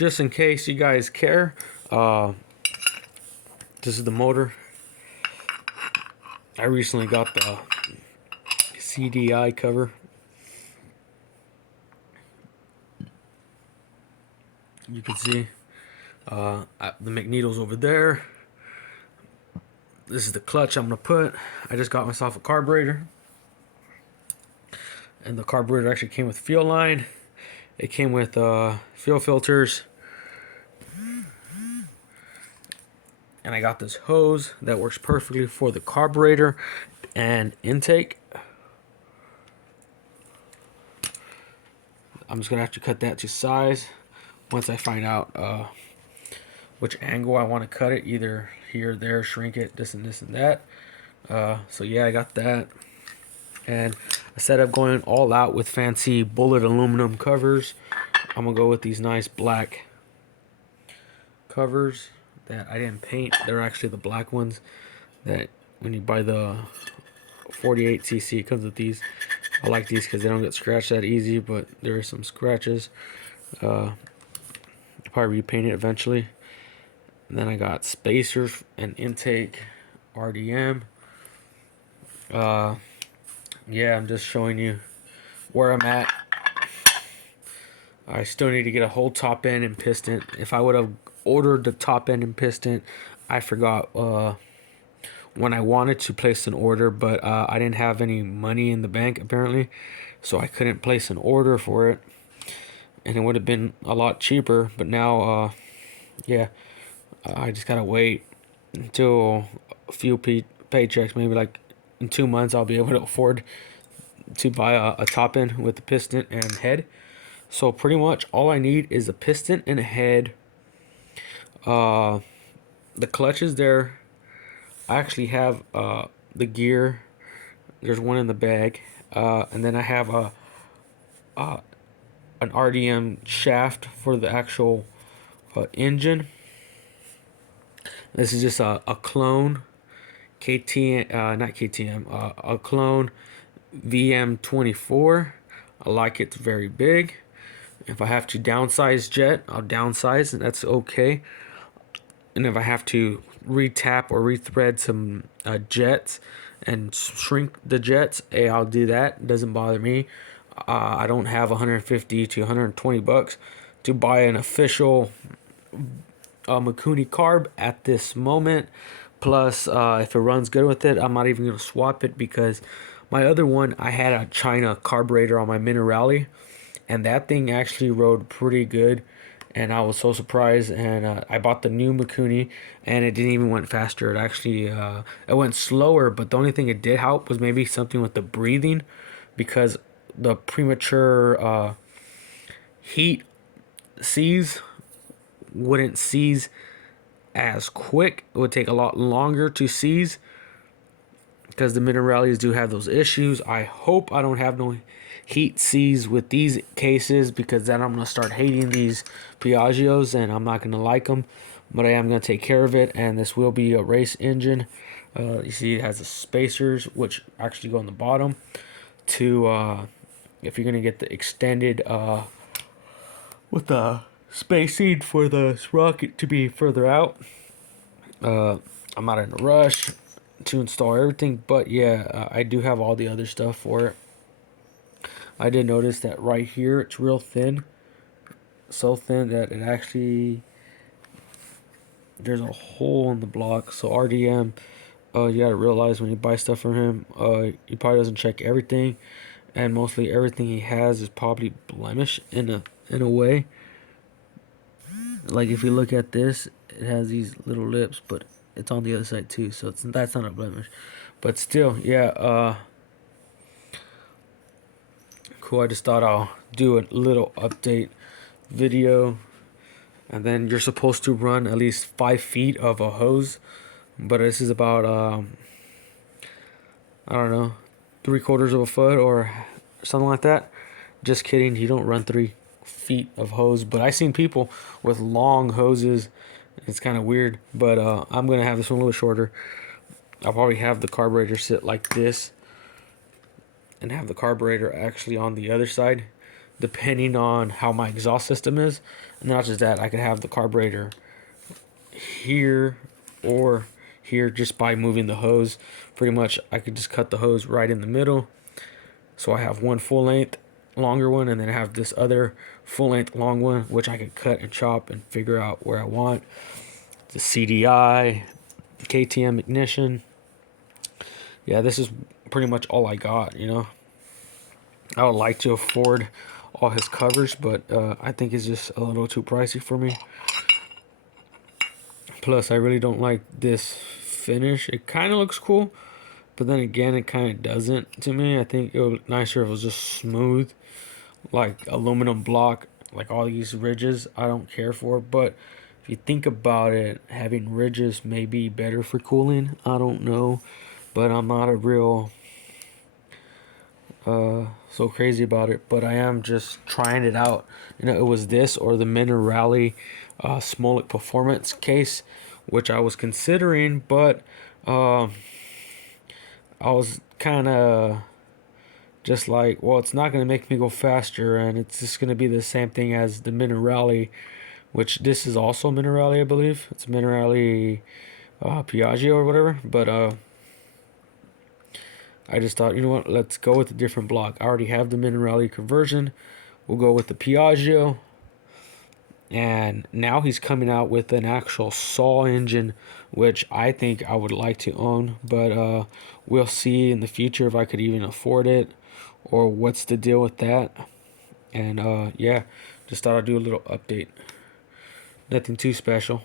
just in case you guys care, this is the motor. I recently got the CDI cover. You can see the magnetos over there. This is the clutch I'm gonna put. I just got myself a carburetor, and the carburetor actually came with fuel line. It came with fuel filters, and I got this hose that works perfectly for the carburetor and intake. I'm just gonna have to cut that to size once I find out which angle I want to cut it, either here, there, shrink it, this and this and that. So yeah, I got that. And instead of going all out with fancy bullet aluminum covers, I'm gonna go with these nice black covers that I didn't paint. They're actually the black ones that when you buy the 48cc, it comes with these. I like these because they don't get scratched that easy, but there are some scratches. I'll probably repaint it eventually. And then I got spacers and intake RDM. Yeah, I'm just showing you where I'm at. I still need to get a whole top end and piston. If I would have ordered the top end and piston, I forgot when I wanted to place an order, but I didn't have any money in the bank apparently, so I couldn't place an order for it, and it would have been a lot cheaper. But now yeah, I just gotta wait until a few paychecks, maybe like in 2 months I'll be able to afford to buy a top end with the piston and head. So pretty much all I need is a piston and a head. The clutch is there. I actually have the gear. There's one in the bag, and then I have an RDM shaft for the actual engine. This is just a clone KTM, not KTM, a clone VM24. I like it. It's very big. If I have to downsize jet, I'll downsize, and that's okay. And if I have to retap or rethread some jets and shrink the jets, hey, I'll do that. It doesn't bother me. I don't have 150 to 120 bucks to buy an official Mikuni carb at this moment. Plus, if it runs good with it, I'm not even going to swap it, because my other one, I had a China carburetor on my Minerali, and that thing actually rode pretty good, and I was so surprised. And I bought the new Mikuni, and it didn't even went faster. It actually it went slower, but the only thing it did help was maybe something with the breathing, because the premature heat seize wouldn't seize as quick. It would take a lot longer to seize, because the Mineralis do have those issues. I hope I don't have no heat seize with these cases, because then I'm going to start hating these Piaggios and I'm not going to like them. But I am going to take care of it, and this will be a race engine. You see it has the spacers, which actually go on the bottom, to if you're going to get the extended with the spacing for the sprocket to be further out. I'm not in a rush to install everything, but yeah, I do have all the other stuff for it. I did notice that right here it's real thin, so thin that it actually, there's a hole in the block. So RDM, you gotta realize when you buy stuff from him, he probably doesn't check everything, and mostly everything he has is probably blemished in a way. Like if you look at this, it has these little lips, but it's on the other side too, so that's not a blemish. But still, yeah, cool. I just thought I'll do a little update video. And then you're supposed to run at least 5 feet of a hose, but this is about I don't know, 3/4 of a foot or something like that. Just kidding, you don't run 3 feet of hose, but I've seen people with long hoses. It's kind of weird, but I'm gonna have this one a little shorter. I'll probably have the carburetor sit like this, and have the carburetor actually on the other side, depending on how my exhaust system is. And not just that, I could have the carburetor here or here just by moving the hose. Pretty much I could just cut the hose right in the middle. So I have one full length longer one, and then I have this other full length long one, which I could cut and chop and figure out where I want. The CDI, KTM ignition. Yeah, this is pretty much all I got, you know. I would like to afford all his covers, but I think it's just a little too pricey for me. Plus, I really don't like this finish. It kind of looks cool, but then again, it kind of doesn't to me. I think it would look nicer if it was just smooth, like aluminum block, like all these ridges. I don't care for, but if you think about it, having ridges may be better for cooling. I don't know, but I'm not a real so crazy about it, but I am just trying it out. You know, it was this or the Minerali Smolik Performance case, which I was considering, but I was kind of just like, well, it's not going to make me go faster, and it's just going to be the same thing as the Minerali, which this is also Minerali, I believe. It's Minerali Piaggio or whatever, but I just thought, you know what, let's go with a different block. I already have the Minerali conversion. We'll go with the Piaggio. And now he's coming out with an actual saw engine, which I think I would like to own. But we'll see in the future if I could even afford it or what's the deal with that. And yeah, just thought I'd do a little update. Nothing too special.